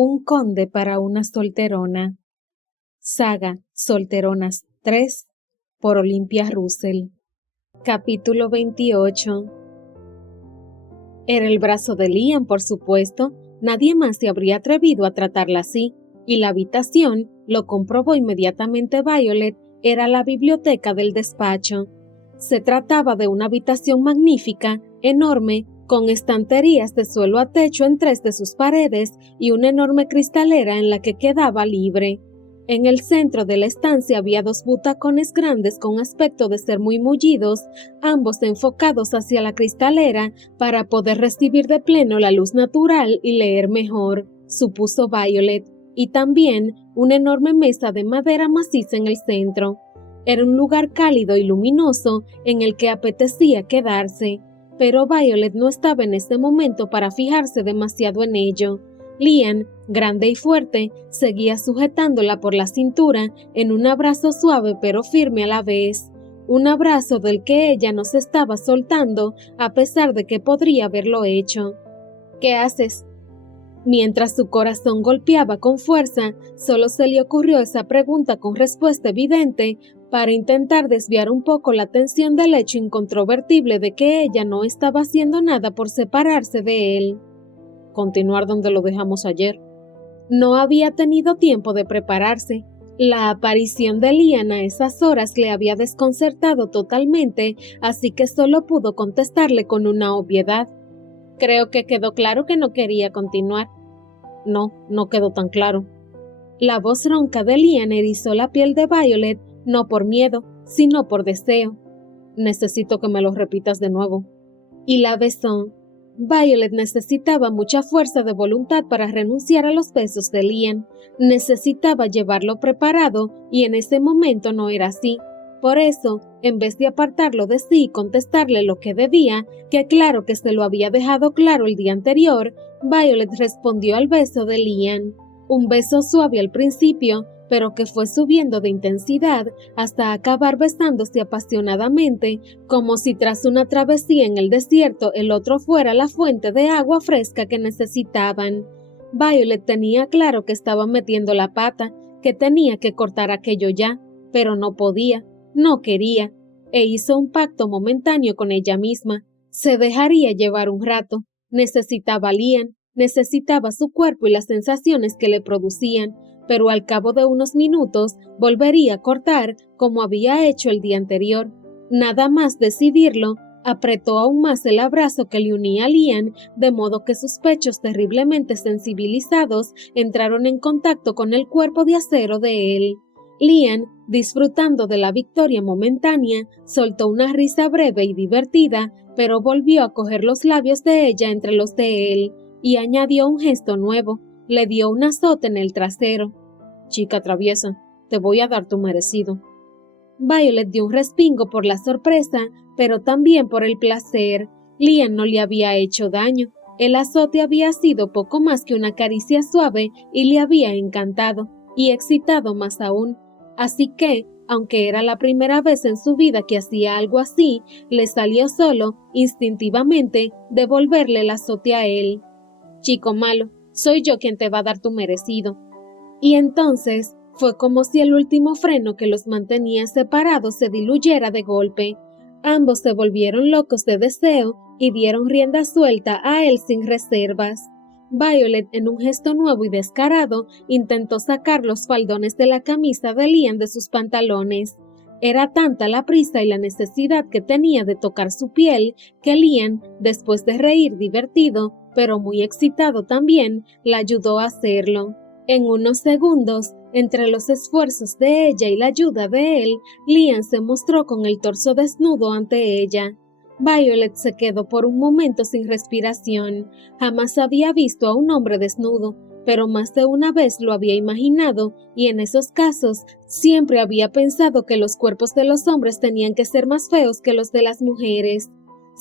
Un conde para una solterona. Saga Solteronas 3 por Olympia Russell. Capítulo 28. Era el brazo de Liam, por supuesto. Nadie más se habría atrevido a tratarla así, y la habitación, lo comprobó inmediatamente Violet, era la biblioteca del despacho. Se trataba de una habitación magnífica, enorme, con estanterías de suelo a techo en 3 de sus paredes y una enorme cristalera en la que quedaba libre. En el centro de la estancia había 2 butacones grandes con aspecto de ser muy mullidos, ambos enfocados hacia la cristalera para poder recibir de pleno la luz natural y leer mejor, supuso Violet, y también una enorme mesa de madera maciza en el centro. Era un lugar cálido y luminoso en el que apetecía quedarse, pero Violet no estaba en ese momento para fijarse demasiado en ello. Liam, grande y fuerte, seguía sujetándola por la cintura en un abrazo suave pero firme a la vez. Un abrazo del que ella no se estaba soltando a pesar de que podría haberlo hecho. ¿Qué haces? Mientras su corazón golpeaba con fuerza, solo se le ocurrió esa pregunta con respuesta evidente para intentar desviar un poco la atención del hecho incontrovertible de que ella no estaba haciendo nada por separarse de él. Continuar donde lo dejamos ayer. No había tenido tiempo de prepararse. La aparición de Liam a esas horas le había desconcertado totalmente, así que solo pudo contestarle con una obviedad. Creo que quedó claro que no quería continuar. No quedó tan claro. La voz ronca de Liam erizó la piel de Violet, no por miedo, sino por deseo. Necesito que me lo repitas de nuevo. Y la besó. Violet necesitaba mucha fuerza de voluntad para renunciar a los besos de Liam. Necesitaba llevarlo preparado y en ese momento no era así. Por eso, en vez de apartarlo de sí y contestarle lo que debía, que claro que se lo había dejado claro el día anterior, Violet respondió al beso de Liam. Un beso suave al principio, pero que fue subiendo de intensidad hasta acabar besándose apasionadamente, como si tras una travesía en el desierto el otro fuera la fuente de agua fresca que necesitaban. Violet tenía claro que estaba metiendo la pata, que tenía que cortar aquello ya, pero no podía, no quería, e hizo un pacto momentáneo con ella misma. Se dejaría llevar un rato. Necesitaba a Liam, necesitaba su cuerpo y las sensaciones que le producían, pero al cabo de unos minutos volvería a cortar como había hecho el día anterior. Nada más decidirlo, apretó aún más el abrazo que le unía a Liam, de modo que sus pechos terriblemente sensibilizados entraron en contacto con el cuerpo de acero de él. Liam, disfrutando de la victoria momentánea, soltó una risa breve y divertida, pero volvió a coger los labios de ella entre los de él, y añadió un gesto nuevo. Le dio un azote en el trasero. Chica traviesa, te voy a dar tu merecido. Violet dio un respingo por la sorpresa, pero también por el placer. Liam no le había hecho daño. El azote había sido poco más que una caricia suave y le había encantado, y excitado más aún. Así que, aunque era la primera vez en su vida que hacía algo así, le salió solo, instintivamente, devolverle el azote a él. Chico malo, soy yo quien te va a dar tu merecido. Y entonces fue como si el último freno que los mantenía separados se diluyera de golpe. Ambos se volvieron locos de deseo y dieron rienda suelta a él sin reservas. Violet, en un gesto nuevo y descarado, intentó sacar los faldones de la camisa de Liam de sus pantalones. Era tanta la prisa y la necesidad que tenía de tocar su piel que Liam, después de reír divertido, pero muy excitado también, la ayudó a hacerlo. En unos segundos, entre los esfuerzos de ella y la ayuda de él, Liam se mostró con el torso desnudo ante ella. Violet se quedó por un momento sin respiración. Jamás había visto a un hombre desnudo, pero más de una vez lo había imaginado, y en esos casos siempre había pensado que los cuerpos de los hombres tenían que ser más feos que los de las mujeres.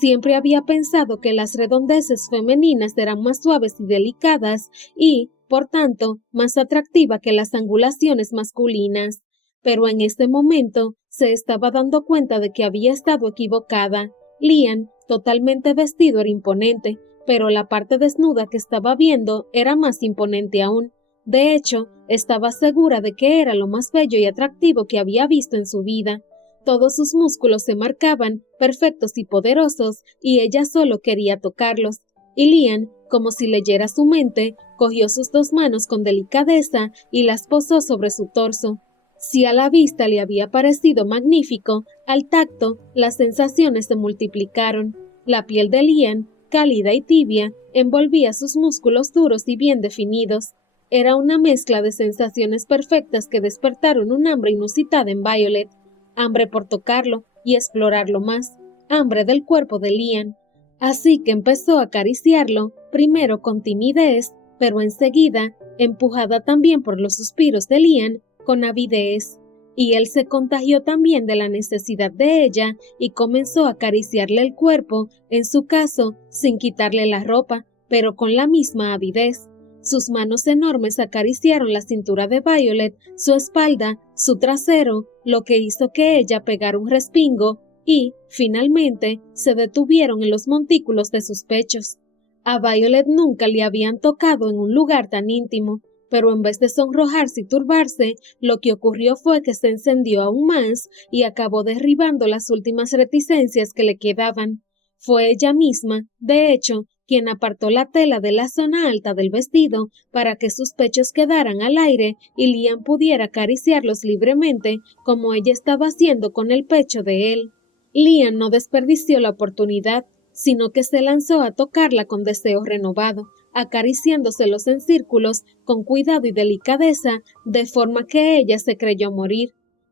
Siempre había pensado que las redondeces femeninas eran más suaves y delicadas y, por tanto, más atractiva que las angulaciones masculinas. Pero en este momento se estaba dando cuenta de que había estado equivocada. Liam, totalmente vestido, era imponente, pero la parte desnuda que estaba viendo era más imponente aún. De hecho, estaba segura de que era lo más bello y atractivo que había visto en su vida. Todos sus músculos se marcaban, perfectos y poderosos, y ella solo quería tocarlos. Y Lian, como si leyera su mente, cogió sus dos manos con delicadeza y las posó sobre su torso. Si a la vista le había parecido magnífico, al tacto las sensaciones se multiplicaron. La piel de Lian, cálida y tibia, envolvía sus músculos duros y bien definidos. Era una mezcla de sensaciones perfectas que despertaron un hambre inusitada en Violet. Hambre por tocarlo y explorarlo más. Hambre del cuerpo de Lian. Así que empezó a acariciarlo, primero con timidez, pero enseguida, empujada también por los suspiros de Lian, con avidez. Y él se contagió también de la necesidad de ella y comenzó a acariciarle el cuerpo, en su caso, sin quitarle la ropa, pero con la misma avidez. Sus manos enormes acariciaron la cintura de Violet, su espalda, su trasero, lo que hizo que ella pegara un respingo y, finalmente, se detuvieron en los montículos de sus pechos. A Violet nunca le habían tocado en un lugar tan íntimo, pero en vez de sonrojarse y turbarse, lo que ocurrió fue que se encendió aún más y acabó derribando las últimas reticencias que le quedaban. Fue ella misma, de hecho, quien apartó la tela de la zona alta del vestido para que sus pechos quedaran al aire y Lian pudiera acariciarlos libremente como ella estaba haciendo con el pecho de él. Lian no desperdició la oportunidad, sino que se lanzó a tocarla con deseo renovado, acariciándoselos en círculos con cuidado y delicadeza, de forma que ella se creyó morir,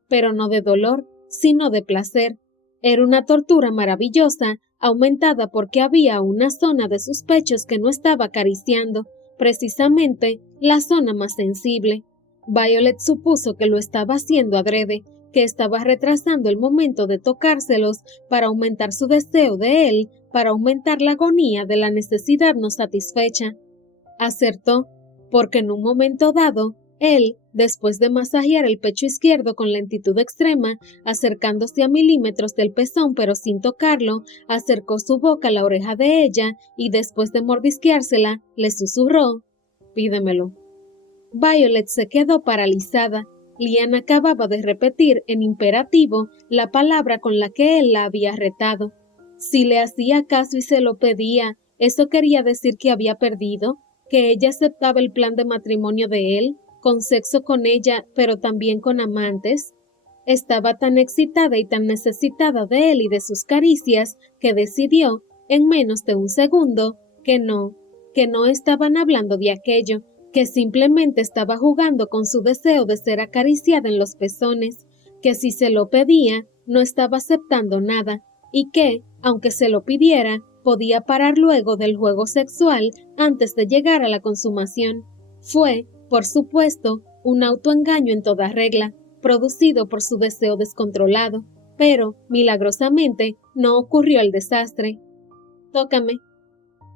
pero no de dolor, sino de placer. Era una tortura maravillosa, aumentada porque había una zona de sus pechos que no estaba acariciando, precisamente la zona más sensible. Violet supuso que lo estaba haciendo adrede, que estaba retrasando el momento de tocárselos para aumentar su deseo de él, para aumentar la agonía de la necesidad no satisfecha. Acertó, porque en un momento dado, él, después de masajear el pecho izquierdo con lentitud extrema, acercándose a milímetros del pezón pero sin tocarlo, acercó su boca a la oreja de ella y después de mordisqueársela, le susurró: «Pídemelo». Violet se quedó paralizada. Lian acababa de repetir en imperativo la palabra con la que él la había retado. Si le hacía caso y se lo pedía, ¿eso quería decir que había perdido? ¿Que ella aceptaba el plan de matrimonio de él, con sexo con ella, pero también con amantes? Estaba tan excitada y tan necesitada de él y de sus caricias que decidió, en menos de un segundo, que no estaban hablando de aquello, que simplemente estaba jugando con su deseo de ser acariciada en los pezones, que si se lo pedía, no estaba aceptando nada, y que, aunque se lo pidiera, podía parar luego del juego sexual antes de llegar a la consumación. Fue, por supuesto, un autoengaño en toda regla, producido por su deseo descontrolado, pero, milagrosamente, no ocurrió el desastre. «Tócame».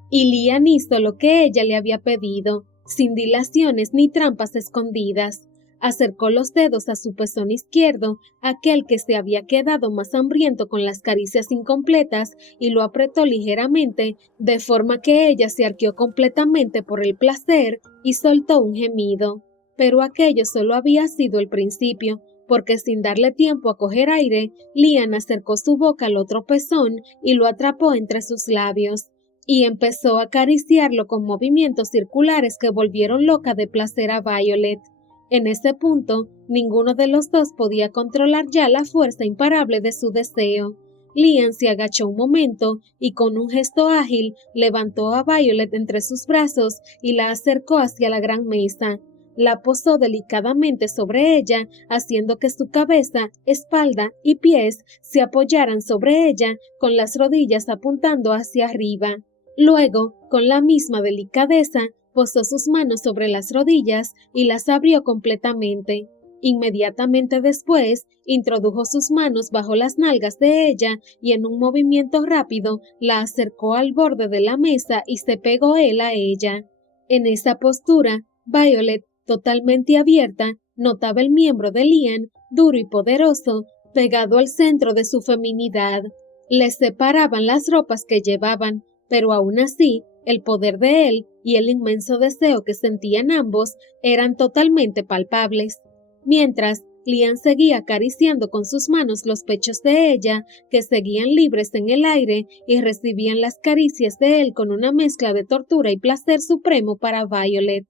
Y Lian hizo lo que ella le había pedido, sin dilaciones ni trampas escondidas. Acercó los dedos a su pezón izquierdo, aquel que se había quedado más hambriento con las caricias incompletas, y lo apretó ligeramente, de forma que ella se arqueó completamente por el placer y soltó un gemido. Pero aquello solo había sido el principio, porque sin darle tiempo a coger aire, Lian acercó su boca al otro pezón y lo atrapó entre sus labios, y empezó a acariciarlo con movimientos circulares que volvieron loca de placer a Violet. En ese punto, ninguno de los dos podía controlar ya la fuerza imparable de su deseo. Lian se agachó un momento y con un gesto ágil levantó a Violet entre sus brazos y la acercó hacia la gran mesa. La posó delicadamente sobre ella, haciendo que su cabeza, espalda y pies se apoyaran sobre ella, con las rodillas apuntando hacia arriba. Luego, con la misma delicadeza, posó sus manos sobre las rodillas y las abrió completamente. Inmediatamente después, introdujo sus manos bajo las nalgas de ella y en un movimiento rápido la acercó al borde de la mesa y se pegó él a ella. En esa postura, Violet, totalmente abierta, notaba el miembro de Lian, duro y poderoso, pegado al centro de su feminidad. Les separaban las ropas que llevaban, pero aún así, El poder de él y el inmenso deseo que sentían ambos eran totalmente palpables. Mientras, Lian seguía acariciando con sus manos los pechos de ella, que seguían libres en el aire y recibían las caricias de él con una mezcla de tortura y placer supremo para Violet.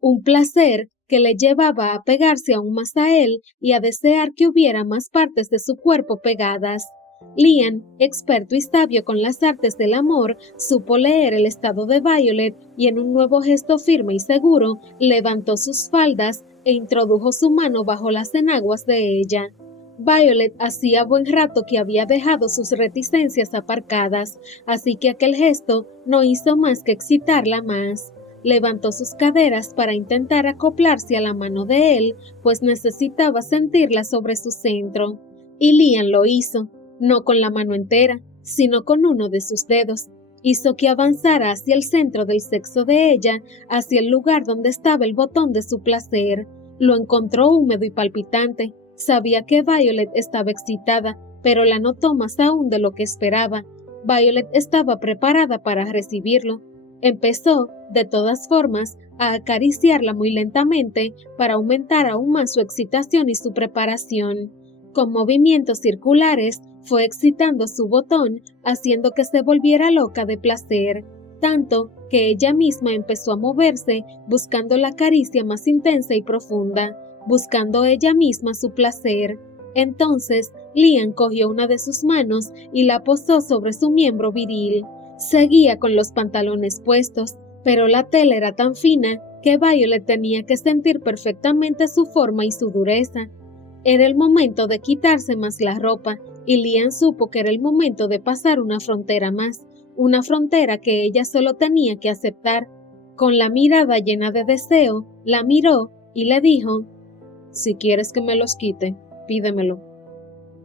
Un placer que le llevaba a pegarse aún más a él y a desear que hubiera más partes de su cuerpo pegadas. Lian, experto y sabio con las artes del amor, supo leer el estado de Violet y en un nuevo gesto firme y seguro, levantó sus faldas e introdujo su mano bajo las enaguas de ella. Violet hacía buen rato que había dejado sus reticencias aparcadas, así que aquel gesto no hizo más que excitarla más. Levantó sus caderas para intentar acoplarse a la mano de él, pues necesitaba sentirla sobre su centro. Y Lian lo hizo, no con la mano entera, sino con uno de sus dedos. Hizo que avanzara hacia el centro del sexo de ella, hacia el lugar donde estaba el botón de su placer. Lo encontró húmedo y palpitante. Sabía que Violet estaba excitada, pero la notó más aún de lo que esperaba. Violet estaba preparada para recibirlo. Empezó, de todas formas, a acariciarla muy lentamente para aumentar aún más su excitación y su preparación. Con movimientos circulares, fue excitando su botón, haciendo que se volviera loca de placer, tanto que ella misma empezó a moverse, buscando la caricia más intensa y profunda, buscando ella misma su placer. Entonces, Lian cogió una de sus manos y la posó sobre su miembro viril. Seguía con los pantalones puestos, pero la tela era tan fina que Violet tenía que sentir perfectamente su forma y su dureza. Era el momento de quitarse más la ropa, y Lian supo que era el momento de pasar una frontera más, una frontera que ella solo tenía que aceptar. Con la mirada llena de deseo, la miró y le dijo: «Si quieres que me los quite, pídemelo».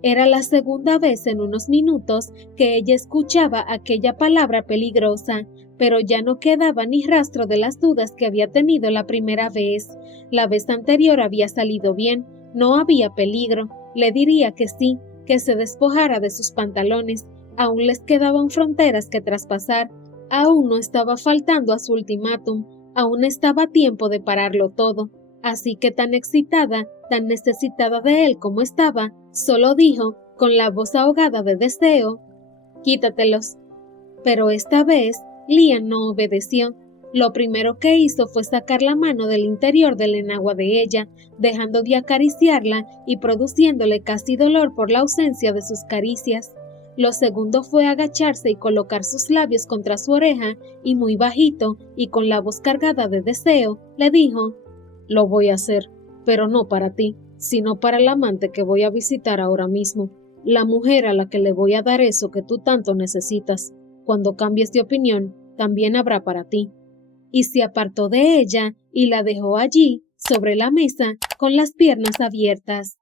Era la segunda vez en unos minutos que ella escuchaba aquella palabra peligrosa, pero ya no quedaba ni rastro de las dudas que había tenido la primera vez. La vez anterior había salido bien, no había peligro. Le diría que sí, que se despojara de sus pantalones. Aún les quedaban fronteras que traspasar. Aún no estaba faltando a su ultimátum. Aún estaba a tiempo de pararlo todo. Así que tan excitada, tan necesitada de él como estaba, solo dijo, con la voz ahogada de deseo: «Quítatelos». Pero esta vez, Lian no obedeció. Lo primero que hizo fue sacar la mano del interior del enagua de ella, dejando de acariciarla y produciéndole casi dolor por la ausencia de sus caricias. Lo segundo fue agacharse y colocar sus labios contra su oreja, y muy bajito, y con la voz cargada de deseo, le dijo: «Lo voy a hacer, pero no para ti, sino para el amante que voy a visitar ahora mismo, la mujer a la que le voy a dar eso que tú tanto necesitas. Cuando cambies de opinión, también habrá para ti». Y se apartó de ella y la dejó allí, sobre la mesa, con las piernas abiertas.